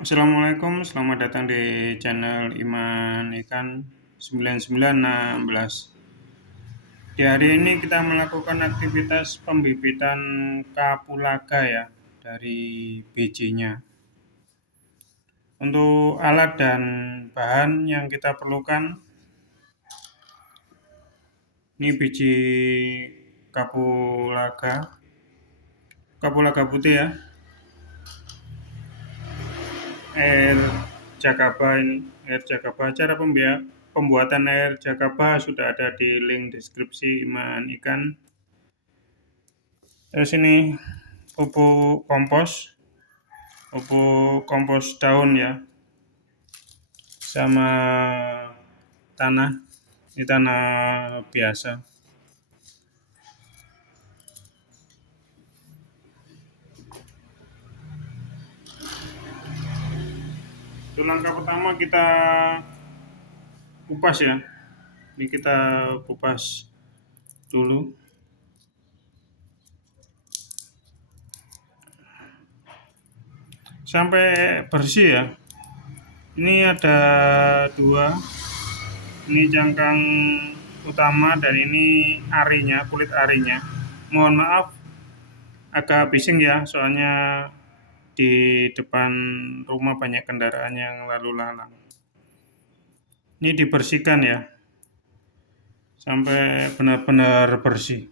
Assalamualaikum, selamat datang di channel Iman Ikan 9916. Di hari ini kita melakukan aktivitas pembibitan kapulaga ya dari bijinya. Untuk alat dan bahan yang kita perlukan, ini biji kapulaga, kapulaga putih ya, air jakaba ini, air jakaba. Cara pembuatan air jakaba sudah ada di link deskripsi Iman Ikan. Terus ini pupuk kompos daun ya, sama tanah. Ini tanah biasa. Itu langkah pertama kita kupas ya. Ini kita kupas dulu. Sampai bersih ya. Ini ada dua. Ini cangkang utama dan ini arinya, kulit arinya. Mohon maaf agak bising ya, soalnya di depan rumah banyak kendaraan yang lalu lalang. Ini dibersihkan ya, sampai benar-benar bersih.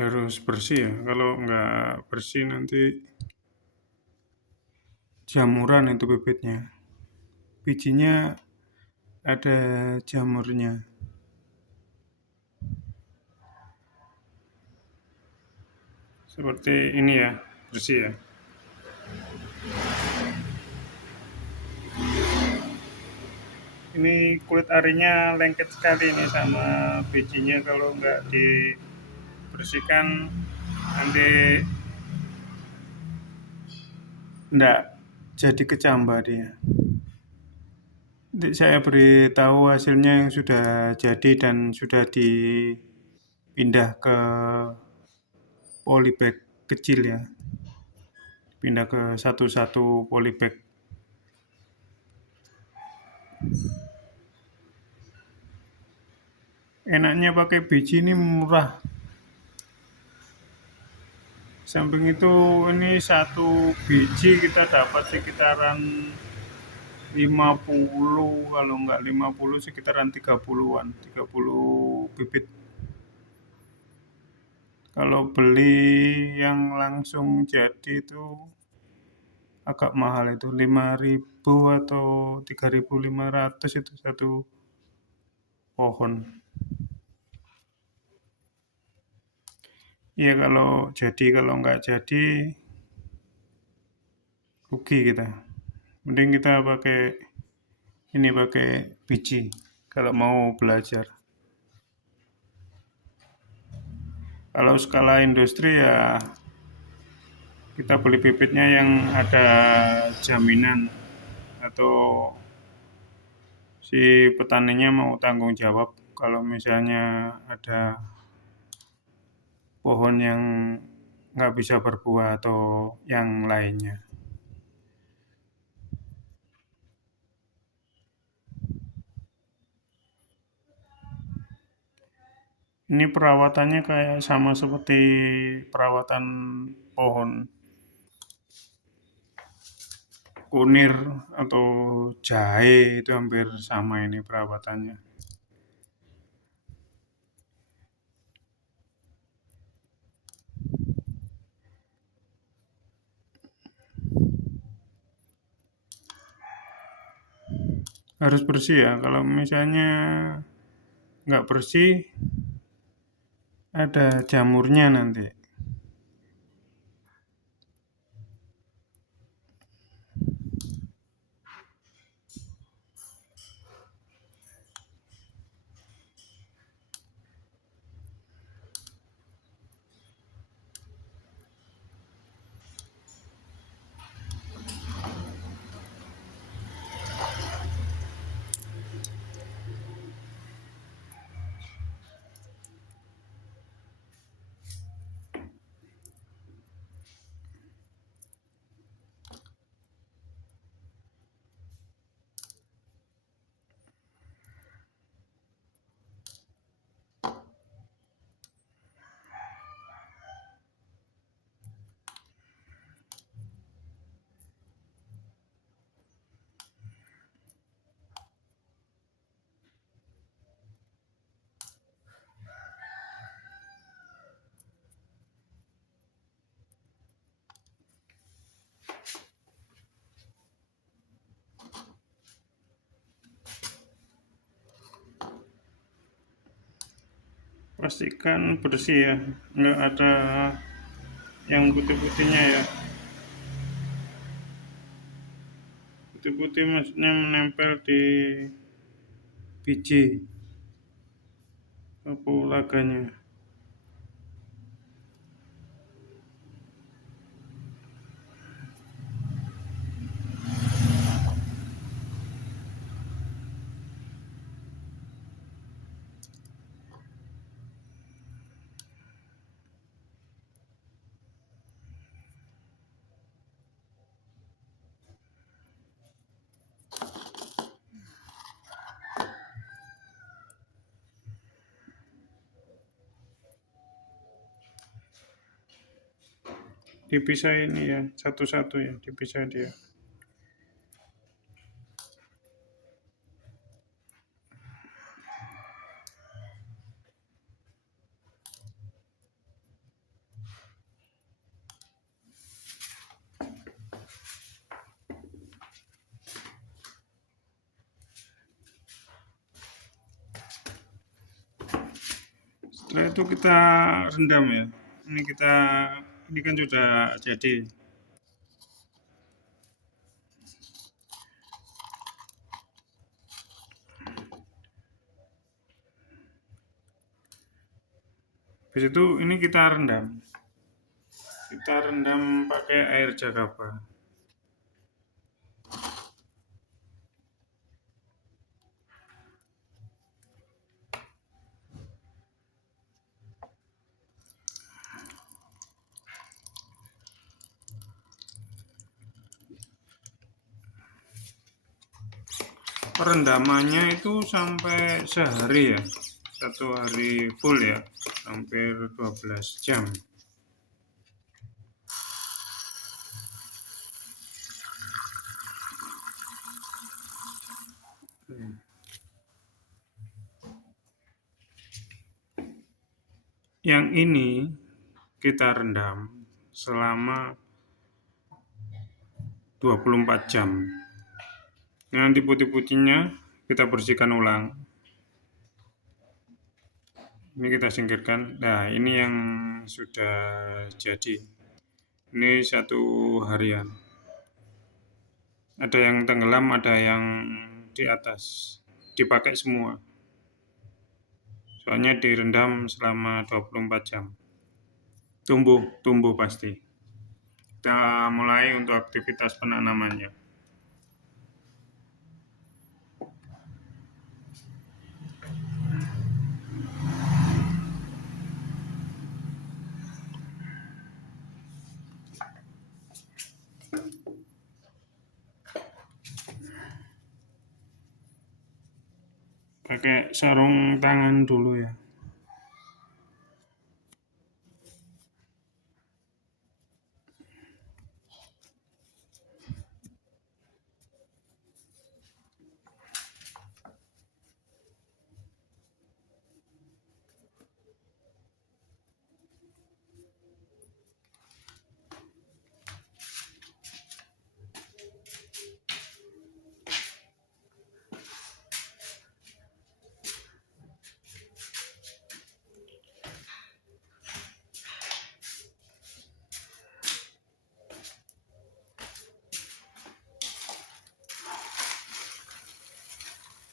Harus bersih ya, kalau nggak bersih nanti jamuran itu bibitnya. Bijinya ada jamurnya. Seperti ini ya, bersih ya. Ini kulit arinya lengket sekali ini sama bijinya, kalau nggak dibersihkan nanti nggak jadi kecambah dia. Nanti saya beritahu hasilnya yang sudah jadi dan sudah dipindah ke polybag kecil ya. Pindah ke satu polybag. Enaknya pakai biji ini murah. Samping itu ini satu biji kita dapat sekitaran 50, kalau nggak 50 sekitaran 30-an, 30 bibit. Kalau beli yang langsung jadi itu agak mahal, itu 5.000 atau 3.500 itu satu pohon. Iya kalau jadi, kalau nggak jadi rugi kita. Mending kita pakai biji kalau mau belajar. Kalau skala industri ya kita beli bibitnya yang ada jaminan, atau si petaninya mau tanggung jawab kalau misalnya ada pohon yang nggak bisa berbuah atau yang lainnya. Ini perawatannya kayak sama seperti perawatan pohon kunir atau jahe, itu hampir sama ini perawatannya. Harus bersih ya, kalau misalnya nggak bersih ada jamurnya nanti. pastikan bersih ya, nggak ada yang putih-putihnya ya. Putih-putih maksudnya menempel di biji kapulaganya. Dipisah ini ya, satu-satu ya, dipisah dia. Setelah itu kita rendam ya. Ini kan sudah jadi. Habis itu ini kita rendam. Kita rendam pakai air jagaba. Perendamannya itu sampai sehari ya, 1 hari full ya, hampir 12 jam. Yang ini kita rendam selama 24 jam. Nanti putih-putihnya kita bersihkan ulang. Ini kita singkirkan. Nah, ini yang sudah jadi. Ini 1 harian. Ada yang tenggelam, ada yang di atas. Dipakai semua. Soalnya direndam selama 24 jam. Tumbuh pasti. Kita mulai untuk aktivitas penanamannya. Pakai sarung tangan dulu ya.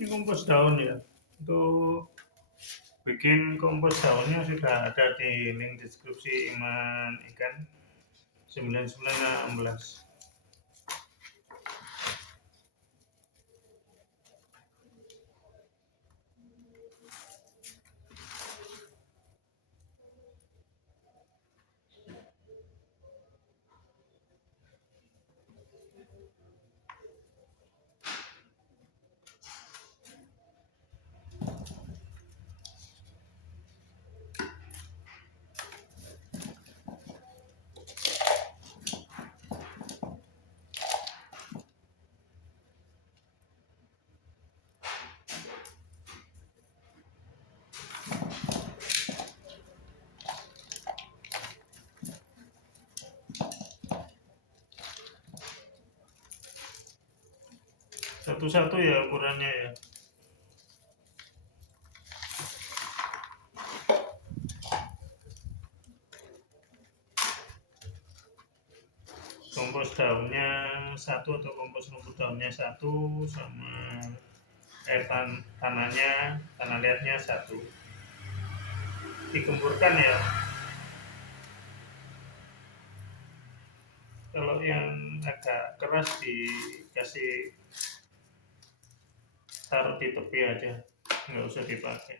Ini kompos daun ya. Untuk bikin kompos daunnya sudah ada di link deskripsi Iman Ikan 9916. Satu-satu ya ukurannya ya. kompos daunnya satu atau kompos rumput daunnya satu, sama air tanahnya, tanah liatnya satu. Digemburkan ya. Kalau yang agak keras dikasih taruh di tepi aja, nggak usah dipakai.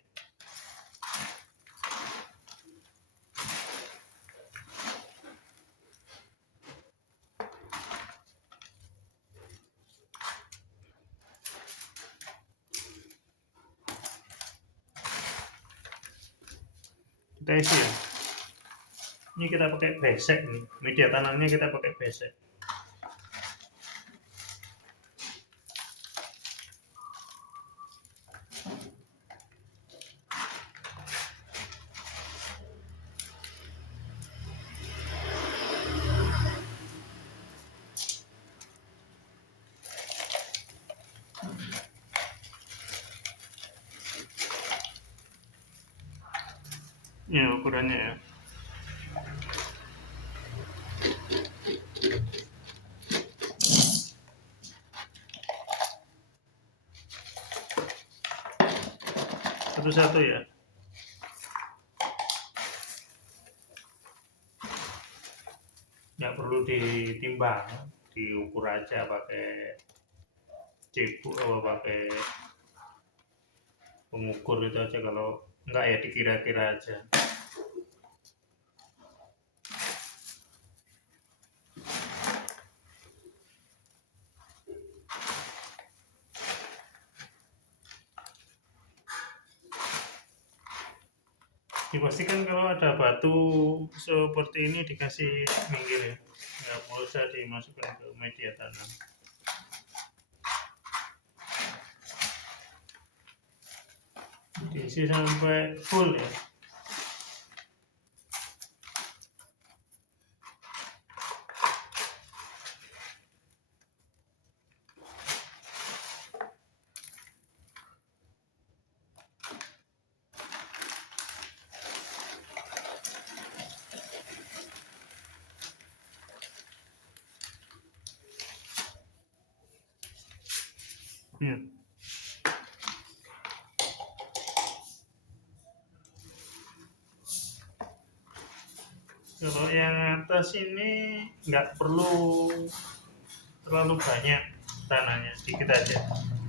Kita isi ya. Ini kita pakai besek nih, media tanamnya kita pakai besek. Ya ukurannya ya. Satu-satu ya. Nggak perlu ditimbang, diukur aja pakai cebok atau pakai pengukur itu aja. Kalau enggak ya dikira-kira aja. Dipastikan kalau ada batu seperti ini dikasih minggir ya, nggak usah dimasukkan ke media tanam. Diisi sampai full ya. Ya. Kalau yang atas ini nggak perlu terlalu banyak tanahnya, sedikit aja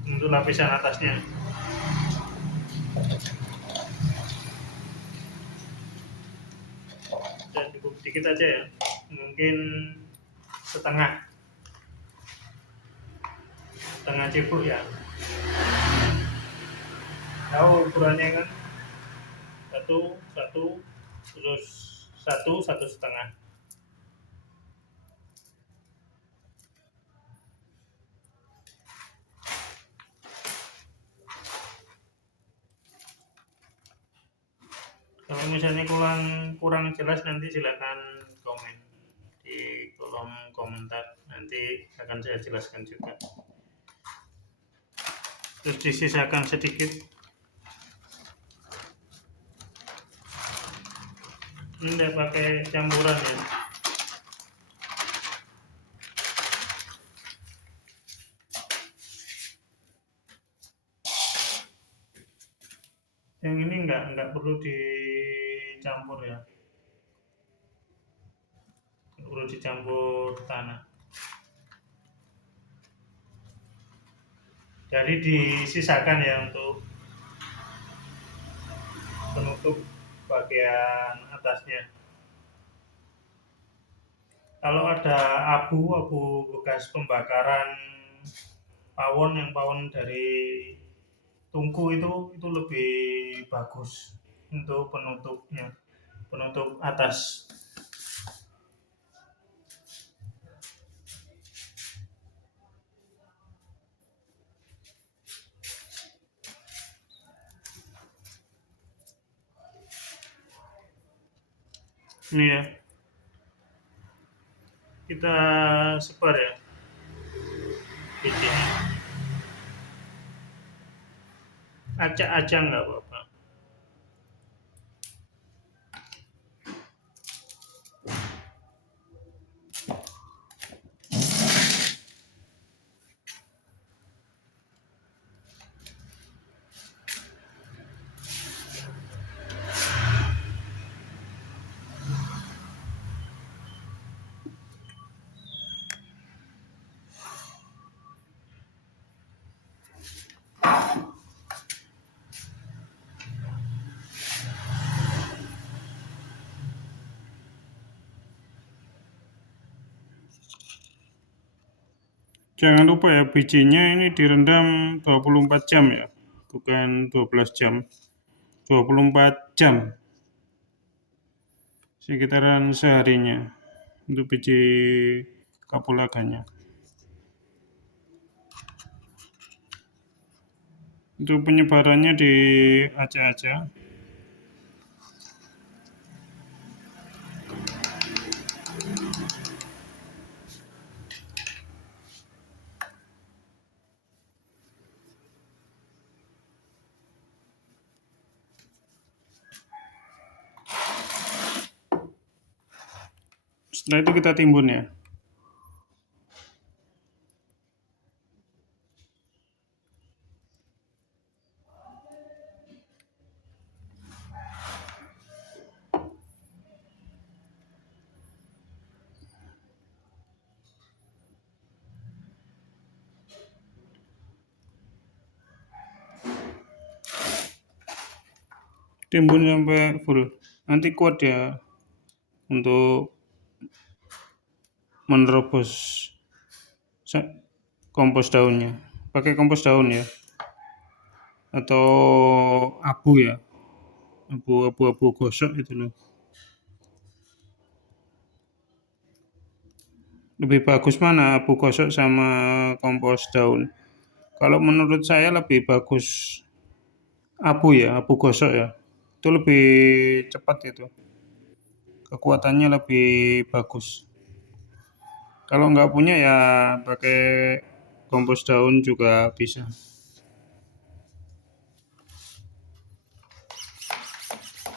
untuk lapisan atasnya. Dan cukup sedikit aja ya, mungkin setengah cebok ya. Tahu ukurannya kan? Satu, terus satu setengah. Kalau misalnya kurang jelas, nanti silakan komen di kolom komentar, nanti akan saya jelaskan juga. Terus disisakan sedikit. Ini tidak pakai campuran ya. Yang ini nggak perlu dicampur ya, nggak perlu dicampur tanah. Jadi disisakan ya untuk penutup bagian atasnya. Kalau ada abu bekas pembakaran pawon dari tungku itu lebih bagus untuk penutupnya, penutup atas. Ini ya, kita sebar ya bijinya, acak-acak nggak apa-apa. Jangan lupa ya, bijinya ini direndam 24 jam ya, bukan 12 jam. 24 jam, sekitaran seharinya untuk biji kapulaganya. Untuk penyebarannya di Aceh aja. Setelah itu kita timbun ya. Timbun sampai full. Nanti kuat ya untuk menerobos kompos daunnya. Pakai kompos daun ya, atau abu ya, abu gosok itu loh. Lebih bagus mana, abu gosok sama kompos daun? Kalau menurut saya lebih bagus abu ya, abu gosok ya. Itu lebih cepat itu. Kekuatannya lebih bagus. Kalau nggak punya ya pakai kompos daun juga bisa.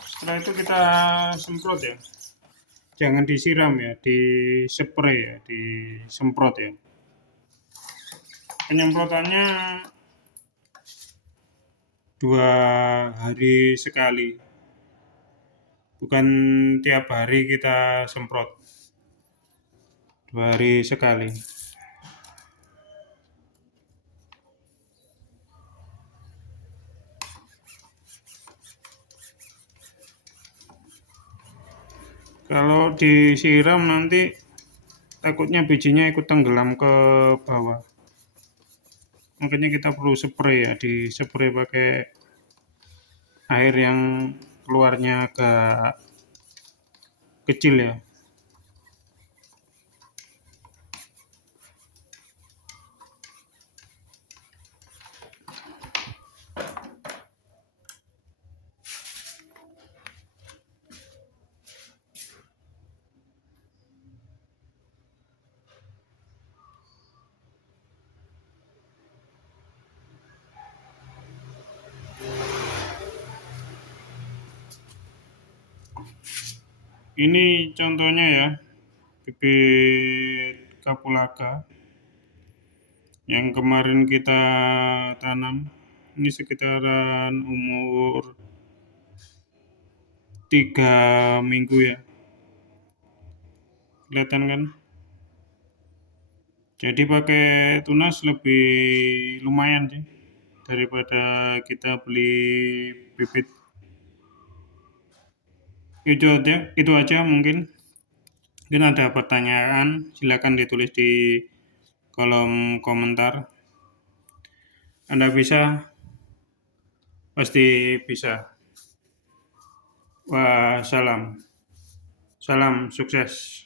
Setelah itu kita semprot ya. Jangan disiram ya, dispray ya, disemprot ya. Penyemprotannya 2 hari sekali. Bukan tiap hari kita semprot. 2 hari sekali. Kalau disiram nanti takutnya bijinya ikut tenggelam ke bawah. Makanya kita perlu spray ya, dispray pakai air yang keluarnya agak kecil ya. Ini contohnya ya, bibit kapulaga yang kemarin kita tanam. Ini sekitaran umur 3 minggu ya. Kelihatan kan? Jadi pakai tunas lebih lumayan sih daripada kita beli bibit. Itu aja mungkin. Mungkin ada pertanyaan, silakan ditulis di kolom komentar. Anda bisa, pasti bisa. Wassalam. Salam sukses.